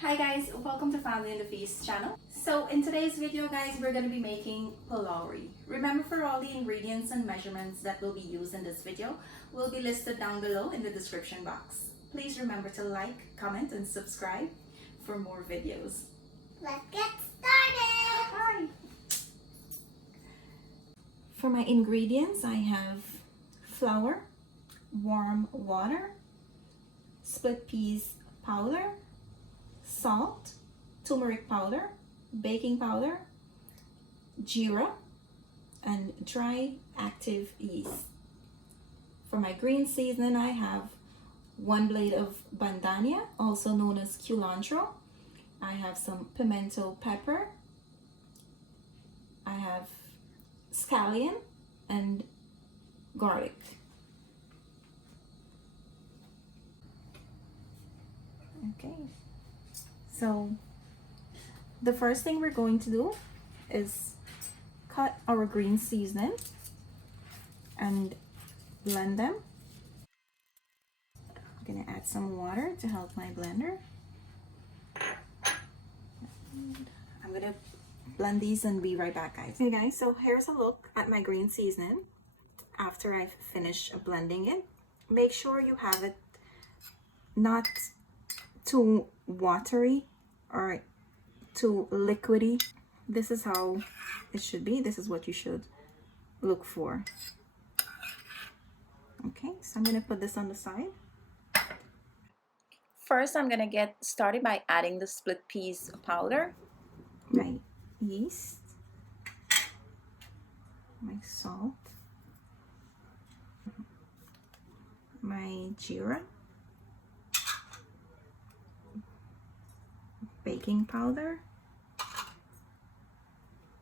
Hi guys, welcome to Family in the Feast channel. So in today's video guys, we're going to be making Pholourie. Remember, for all the ingredients and measurements that will be used in this video will be listed down below in the description box. Please remember to like, comment and subscribe for more videos. Let's get started! Hi! For my ingredients, I have flour, warm water, split peas powder, salt, turmeric powder, baking powder, Geera, and dry active yeast. For my green seasoning, I have 1 blade of Bandania, also known as Culantro. I have some Pimento Pepper. I have Scallion and garlic. Okay, so the first thing we're going to do is cut our green seasoning and blend them. I'm gonna add some water to help my blender. And I'm gonna blend these and be right back, guys. Okay guys, so here's a look at my green seasoning after I've finished blending it. Make sure you have it not too watery or too liquidy. This is how it should be. This is what you should look for. Okay, so I'm gonna put this on the side. First, I'm gonna get started by adding the split peas powder, my yeast, my salt, my Geera, baking powder,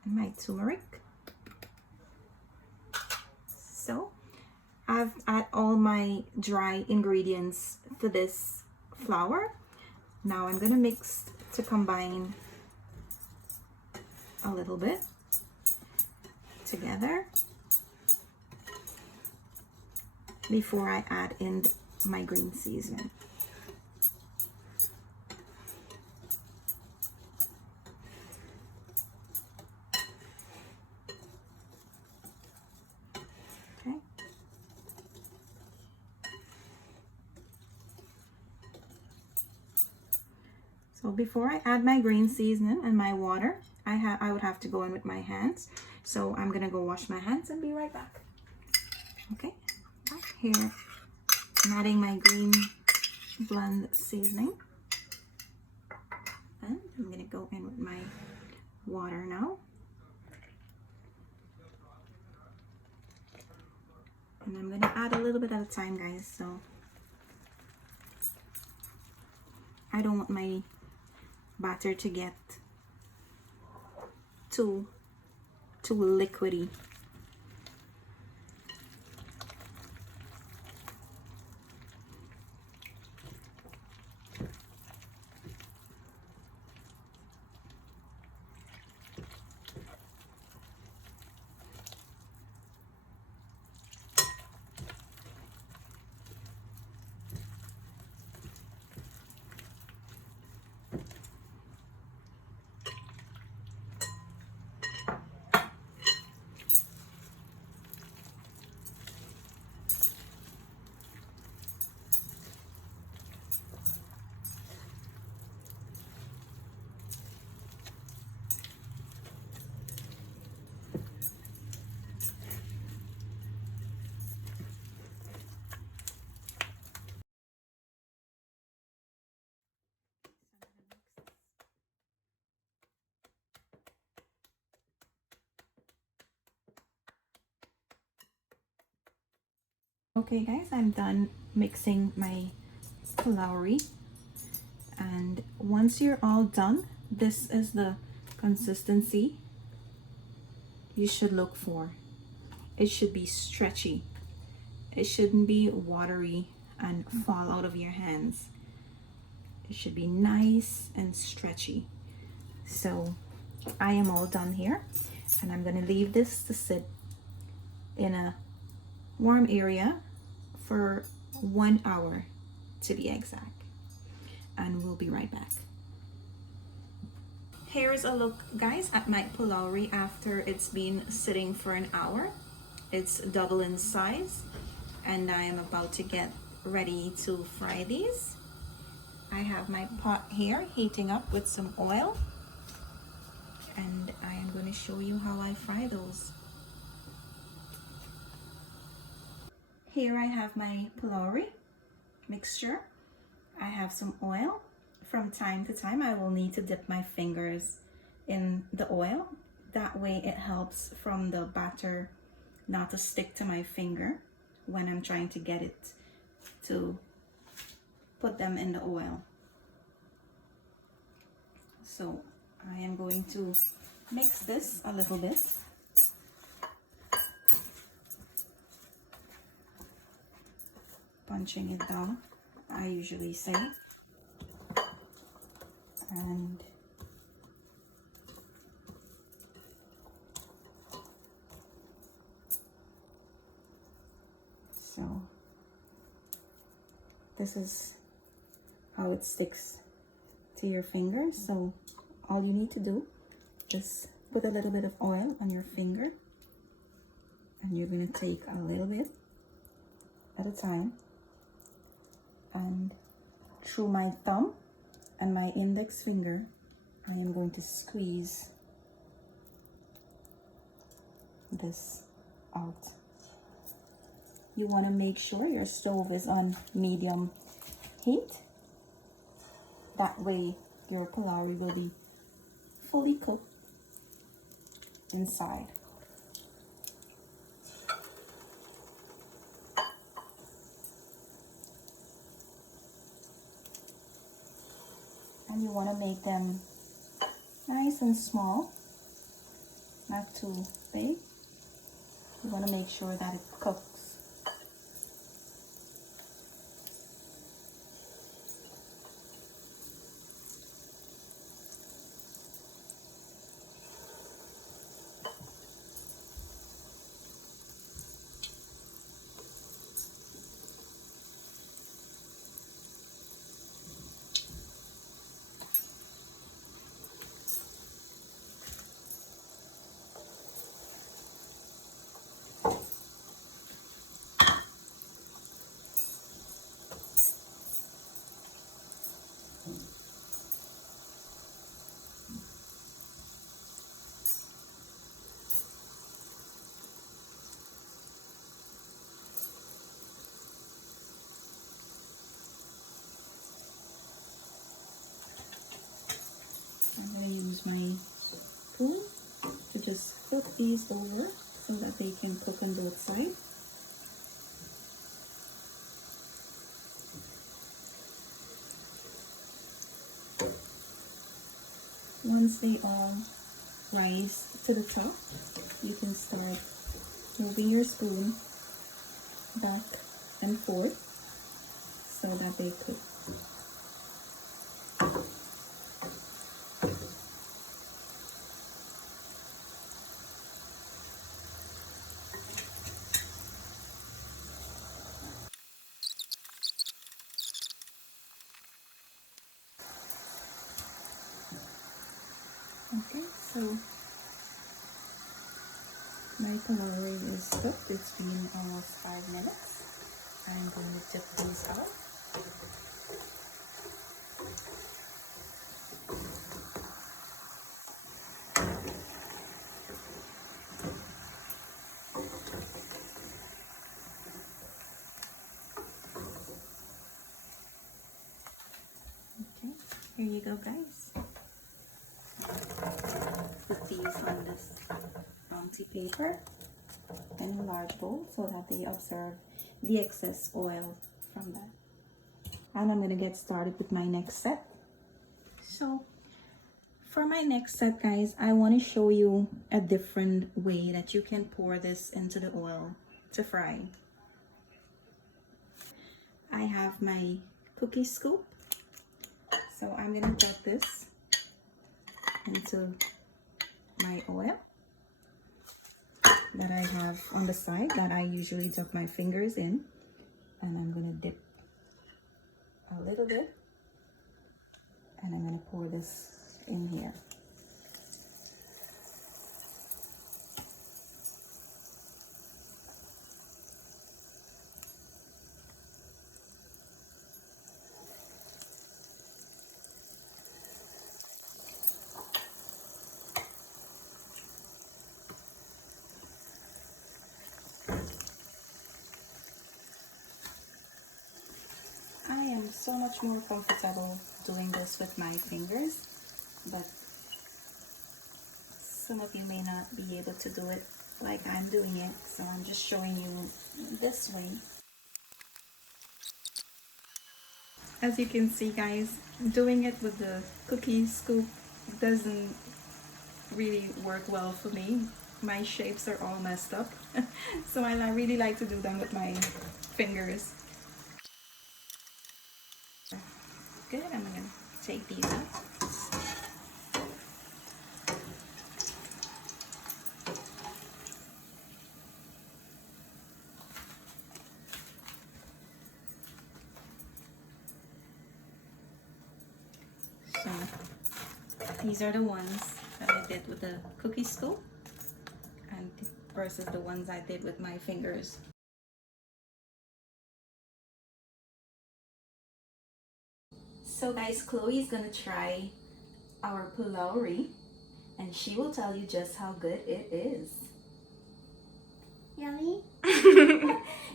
and my turmeric. So I've added all my dry ingredients to this flour. Now I'm gonna mix to combine a little bit together before I add in my green seasoning. Okay. So before I add my green seasoning and my water, I would have to go in with my hands. So I'm gonna go wash my hands and be right back. Okay, back here, I'm adding my green blend seasoning. And I'm gonna go in with my water now. And I'm gonna add a little bit at a time, guys, so I don't want my batter to get too liquidy. Okay guys, I'm done mixing my Pholourie, and once you're all done, this is the consistency you should look for. It should be stretchy. It shouldn't be watery and fall out of your hands. It should be nice and stretchy. So I am all done here, and I'm gonna leave this to sit in a warm area for 1 hour to be exact. and we'll be right back. Here's a look, guys, at my Pholourie after it's been sitting for an hour. It's double in size, and I am about to get ready to fry these. I have my pot here heating up with some oil, and I am going to show you how I fry those. Here I have my Pholourie mixture. I have some oil. From time to time I will need to dip my fingers in the oil. That way it helps from the batter not to stick to my finger when I'm trying to get it to put them in the oil. So I am going to mix this a little bit. Punching it down, I usually say. And so this is how it sticks to your finger. So all you need to do is put a little bit of oil on your finger, and you're going to take a little bit at a time, and through my thumb and my index finger I am going to squeeze this out. You want to make sure your stove is on medium heat. That way your Pholourie will be fully cooked inside. And you want to make them nice and small, not too big. You want to make sure that it cooks. I'm going to use my spoon to just flip these over so that they can cook on both sides. Once they all rise to the top, you can start moving your spoon back and forth so that they cook. Okay, so my Pholourie is cooked. It's been almost 5 minutes. I'm going to dip these out. Okay, here you go, guys. Put these on this bounty paper in a large bowl so that they absorb the excess oil from that. And I'm going to get started with my next set. So for my next set, guys, I want to show you a different way that you can pour this into the oil to fry. I have my cookie scoop, so I'm going to put this into my oil that I have on the side that I usually dip my fingers in, and I'm going to dip a little bit And I'm going to pour this in here. I am so much more comfortable doing this with my fingers, but some of you may not be able to do it like I'm doing it, so I'm just showing you this way. As you can see, guys, doing it with the cookie scoop doesn't really work well for me. My shapes are all messed up, so I really like to do them with my fingers. Good, I'm gonna take these out. So these are the ones that I did with the cookie scoop and versus the ones I did with my fingers. So guys, Chloe is gonna try our Pholourie and she will tell you just how good it is. Yummy?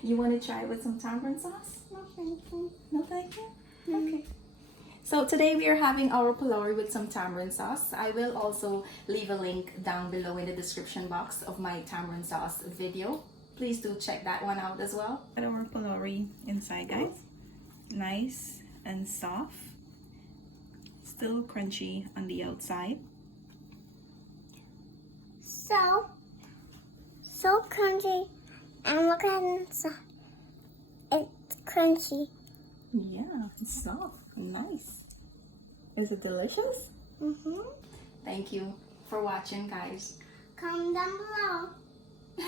You want to try it with some tamarind sauce? No, thank you. No, thank you. Okay. So today we are having our Pholourie with some tamarind sauce. I will also leave a link down below in the description box of my tamarind sauce video. Please do check that one out as well. Got our Pholourie inside, guys. Nice and soft. Still crunchy on the outside. So crunchy. And look at it inside. It's crunchy. Yeah, it's soft and nice. Is it delicious? Mm-hmm. Thank you for watching, guys. Comment down below.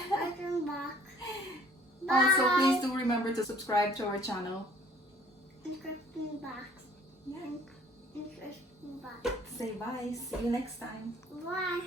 Button box. Also, please do remember to subscribe to our channel. Interesting box. Yeah. Interesting box. Say bye. See you next time. Bye.